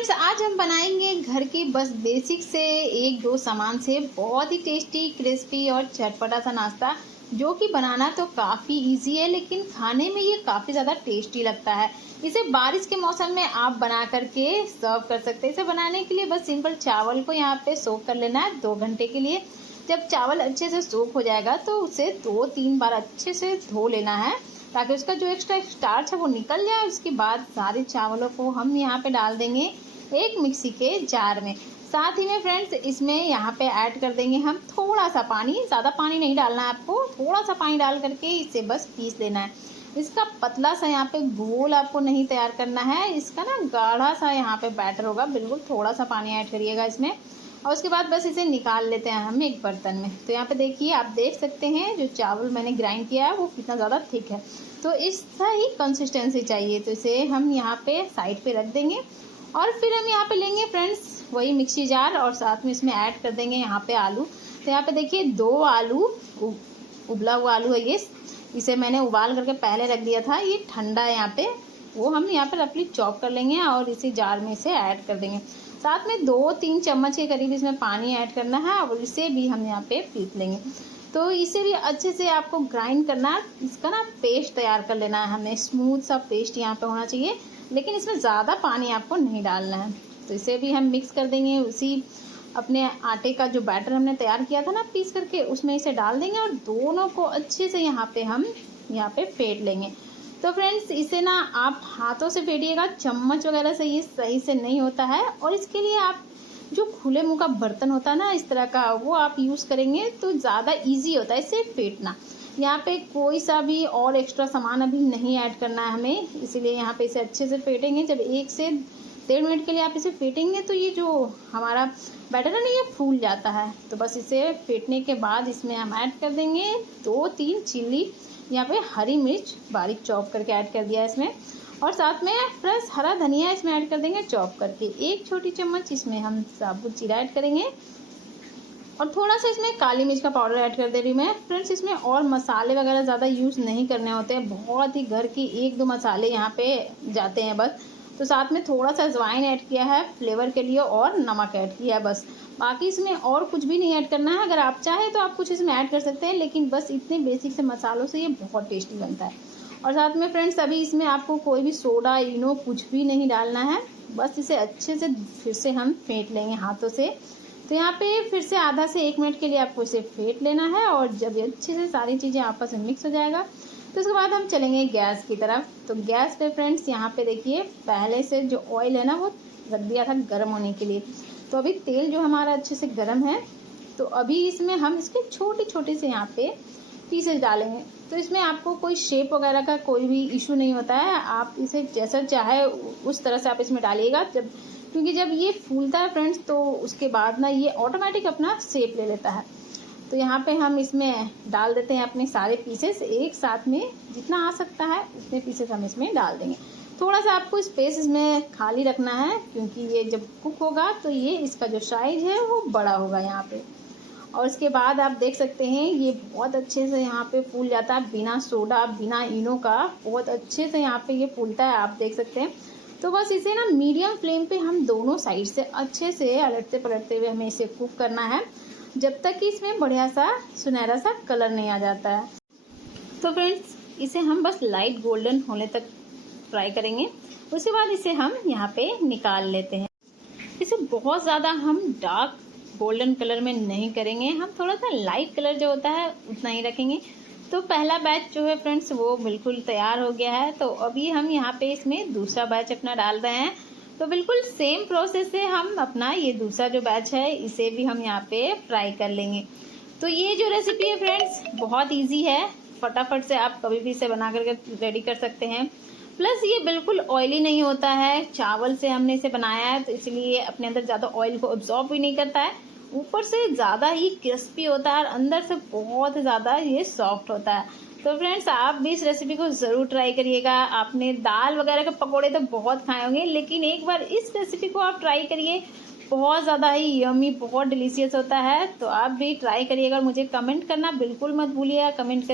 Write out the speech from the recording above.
Friends आज हम बनाएंगे घर की बस बेसिक से एक दो सामान से बहुत ही टेस्टी क्रिस्पी और चटपटा सा नाश्ता, जो कि बनाना तो काफ़ी इजी है लेकिन खाने में ये काफ़ी ज़्यादा टेस्टी लगता है। इसे बारिश के मौसम में आप बना करके सर्व कर सकते हैं। इसे बनाने के लिए बस सिंपल चावल को यहाँ पे सोक कर लेना है 2 घंटे के लिए। जब चावल अच्छे से सोक हो जाएगा तो उसे 2-3 बार अच्छे से धो लेना है ताकि उसका जो एक्स्ट्रा स्टार्च है वो निकल जाए। उसके बाद सारे चावलों को हम यहाँ पे डाल देंगे एक मिक्सी के जार में। साथ ही में फ्रेंड्स इसमें यहाँ पे ऐड कर देंगे हम थोड़ा सा पानी। ज़्यादा पानी नहीं डालना है आपको, थोड़ा सा पानी डाल करके इसे बस पीस लेना है। इसका पतला सा यहाँ पे घोल आपको नहीं तैयार करना है, इसका ना गाढ़ा सा यहाँ पे बैटर होगा। बिल्कुल थोड़ा सा पानी ऐड करिएगा इसमें और उसके बाद बस इसे निकाल लेते हैं हम एक बर्तन में। तो यहाँ पे देखिए, आप देख सकते हैं जो चावल मैंने ग्राइंड किया है वो कितना ज़्यादा थिक है। तो इस तरह ही कंसिस्टेंसी चाहिए। तो इसे हम यहाँ पे साइड पे रख देंगे और फिर हम यहाँ पे लेंगे फ्रेंड्स वही मिक्सी जार और साथ में इसमें ऐड कर देंगे यहाँ पे आलू। तो यहाँ पे देखिए 2 आलू, उबला हुआ आलू है ये, इसे मैंने उबाल करके पहले रख दिया था, ये ठंडा है यहाँ पे, वो हम यहाँ पे रफली चॉप कर लेंगे और इसी जार में इसे ऐड कर देंगे। साथ में 2-3 चम्मच के करीब इसमें पानी ऐड करना है और इसे भी हम यहाँ पे पीस लेंगे। तो इसे भी अच्छे से आपको ग्राइंड करना है, इसका ना पेस्ट तैयार कर लेना है हमें। स्मूथ सा पेस्ट यहाँ पे होना चाहिए लेकिन इसमें ज़्यादा पानी आपको नहीं डालना है। तो इसे भी हम मिक्स कर देंगे उसी अपने आटे का जो बैटर हमने तैयार किया था ना पीस करके, उसमें इसे डाल देंगे और दोनों को अच्छे से यहाँ पे हम फेंट लेंगे। तो फ्रेंड्स इसे ना आप हाथों से फेंटिएगा, चम्मच वगैरह से ये सही से नहीं होता है। और इसके लिए आप जो खुले मुंह का बर्तन होता है ना इस तरह का, वो आप यूज़ करेंगे तो ज़्यादा इजी होता है इसे फेंटना। यहाँ पे कोई सा भी और एक्स्ट्रा सामान अभी नहीं ऐड करना है हमें, इसीलिए यहाँ पे इसे अच्छे से फेंटेंगे। जब 1 से 1.5 मिनट के लिए आप इसे फेंटेंगे तो ये जो हमारा बैटर है ना ये फूल जाता है। तो बस इसे फेंटने के बाद इसमें हम ऐड कर देंगे 2-3 चिल्ली, यहाँ पे हरी मिर्च बारीक चॉप करके ऐड कर दिया है इसमें, और साथ में फ्रेश हरा धनिया इसमें ऐड कर देंगे चॉप करके। 1 छोटी चम्मच इसमें हम साबुत जीरा ऐड करेंगे और थोड़ा सा इसमें काली मिर्च का पाउडर ऐड कर दे रही हूँ मैं। फ्रेंड्स इसमें और मसाले वगैरह ज़्यादा यूज़ नहीं करने होते हैं, बहुत ही घर की 1-2 मसाले यहाँ पे जाते हैं बस। तो साथ में थोड़ा सा अजवाइन ऐड किया है फ्लेवर के लिए और नमक ऐड किया है बस। बाकी इसमें और कुछ भी नहीं ऐड करना है। अगर आप चाहें तो आप कुछ इसमें ऐड कर सकते हैं लेकिन बस इतने बेसिक से मसालों से ये बहुत टेस्टी बनता है। और साथ में फ्रेंड्स अभी इसमें आपको कोई भी सोडा इनो कुछ भी नहीं डालना है, बस इसे अच्छे से फिर से हम फेंट लेंगे हाथों से। तो यहाँ पे फिर से आधा से 1 मिनट के लिए आपको इसे फेंट लेना है और जब अच्छे से सारी चीज़ें आपस में मिक्स हो जाएगा तो उसके बाद हम चलेंगे गैस की तरफ। तो गैस पे फ्रेंड्स यहाँ पे देखिए पहले से जो ऑयल है ना वो रख दिया था गर्म होने के लिए। तो अभी तेल जो हमारा अच्छे से गर्म है, तो अभी इसमें हम इसके छोटे छोटे से यहाँ पे पीसेस डालेंगे। तो इसमें आपको कोई शेप वगैरह का कोई भी इशू नहीं होता है, आप इसे जैसा चाहे उस तरह से आप इसमें डालिएगा। क्योंकि जब ये फूलता है फ्रेंड्स तो उसके बाद ना ये ऑटोमेटिक अपना शेप ले लेता है। तो यहाँ पे हम इसमें डाल देते हैं अपने सारे पीसेस एक साथ में, जितना आ सकता है उतने पीसेस हम इसमें डाल देंगे। थोड़ा सा आपको स्पेस इसमें खाली रखना है क्योंकि ये जब कुक होगा तो ये इसका जो साइज है वो बड़ा होगा यहाँ पे। और इसके बाद आप देख सकते हैं ये बहुत अच्छे से यहाँ पे फूल जाता है, बिना सोडा बिना इनो का बहुत अच्छे से यहाँ पे ये फूलता है, आप देख सकते हैं। तो बस इसे ना मीडियम फ्लेम पे हम दोनों साइड से अच्छे से अलटते पलटते हुए हमें इसे कुक करना है जब तक कि इसमें बढ़िया सा सुनहरा सा कलर नहीं आ जाता है। तो फ्रेंड्स इसे हम बस लाइट गोल्डन होने तक फ्राई करेंगे, उसके बाद इसे हम यहाँ पे निकाल लेते हैं। इसे बहुत ज़्यादा हम डार्क गोल्डन कलर में नहीं करेंगे, हम थोड़ा सा लाइट कलर जो होता है उतना ही रखेंगे। तो पहला बैच जो है फ्रेंड्स वो बिल्कुल तैयार हो गया है। तो अभी हम यहाँ पे इसमें दूसरा बैच अपना डाल रहे हैं। तो बिल्कुल सेम प्रोसेस से हम अपना ये दूसरा जो बैच है इसे भी हम यहाँ पे फ्राई कर लेंगे। तो ये जो रेसिपी है फ्रेंड्स बहुत इजी है, फटाफट से आप कभी भी इसे बना करके रेडी कर सकते हैं। प्लस ये बिल्कुल ऑयली नहीं होता है, चावल से हमने इसे बनाया है तो इसलिए अपने अंदर ज़्यादा ऑयल को अब्जॉर्ब भी नहीं करता है, ऊपर से ज़्यादा ही क्रिस्पी होता है और अंदर से बहुत ज़्यादा ये सॉफ्ट होता है। तो फ्रेंड्स आप भी इस रेसिपी को ज़रूर ट्राई करिएगा। आपने दाल वगैरह के पकोड़े तो बहुत खाए होंगे लेकिन एक बार इस रेसिपी को आप ट्राई करिए, बहुत ज़्यादा ही यमी बहुत डिलीशियस होता है। तो आप भी ट्राई करिएगा और मुझे कमेंट करना बिल्कुल मत भूलिएगा। कमेंट